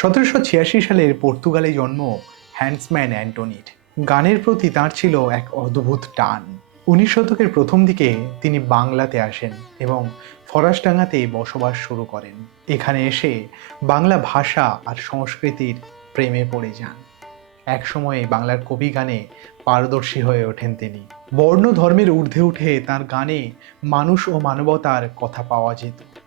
সতেরোশো ছিয়াশি সালের পর্তুগালে জন্ম হ্যান্ডসম্যান অ্যান্টনির গানের প্রতি তার ছিল এক অদ্ভুত টান। উনিশ শতকের প্রথম দিকে তিনি বাংলাতে আসেন এবং ফরাসডাঙ্গাতে বসবাস শুরু করেন। এখানে এসে বাংলা ভাষা আর সংস্কৃতির প্রেমে পড়ে যান। এক সময়ে বাংলার কবি গানে পারদর্শী হয়ে ওঠেন তিনি। বর্ণ ধর্মের ঊর্ধ্বে উঠে তার গানে মানুষ ও মানবতার কথা পাওয়া যেত।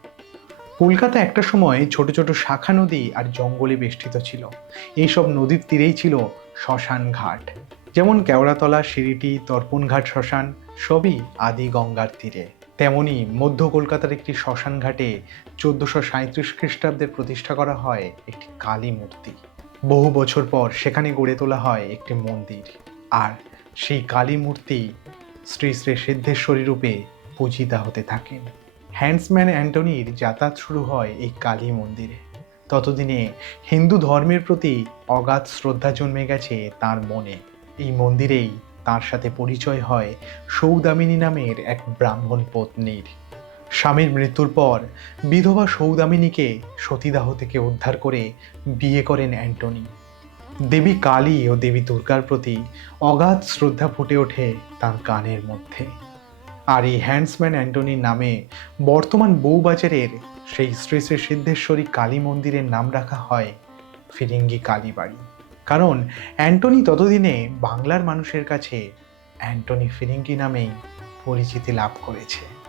কলকাতা একটা সময় ছোট ছোট শাখা নদী আর জঙ্গলে বেষ্টিত ছিল। এইসব নদীর তীরেই ছিল শ্মশান ঘাট। যেমন কেওড়াতলা, সিঁড়িটি তর্পণঘাট শ্মশান, সবই আদি গঙ্গার তীরে। তেমনি মধ্য কলকাতার একটি শ্মশান ঘাটে চোদ্দশো সাঁত্রিশ খ্রিস্টাব্দে প্রতিষ্ঠা করা হয় একটি কালী মূর্তি। বহু বছর পর সেখানে গড়ে তোলা হয় একটি মন্দির। আর সেই কালী মূর্তি শ্রী শ্রী সিদ্ধেশ্বরী রূপে পূজিতা হতে থাকেন। হ্যান্ডসম্যান অ্যান্টনির যাতায়াত শুরু হয় এই কালী মন্দিরে। ততদিনে হিন্দু ধর্মের প্রতি অগাধ শ্রদ্ধা জন্মে গেছে তার মনে। এই মন্দিরেই তার সাথে পরিচয় হয় সৌদামিনী নামের এক ব্রাহ্মণ পত্নীর। স্বামীর মৃত্যুর পর বিধবা সৌদামিনীকে সতীদাহ থেকে উদ্ধার করে বিয়ে করেন অ্যান্টনি। দেবী কালী ও দেবী দুর্গার প্রতি অগাধ শ্রদ্ধা ফুটে ওঠে তার গানের মধ্যে। আর এই হ্যান্ডসম্যান অ্যান্টনির নামে বর্তমান বউবাজারের সেই শ্রী শ্রী সিদ্ধেশ্বরী কালী মন্দিরের নাম রাখা হয় ফিরিঙ্গি কালীবাড়ি। কারণ অ্যান্টনি ততদিনে বাংলার মানুষের কাছে অ্যান্টনি ফিরিঙ্গি নামেই পরিচিতি লাভ করেছে।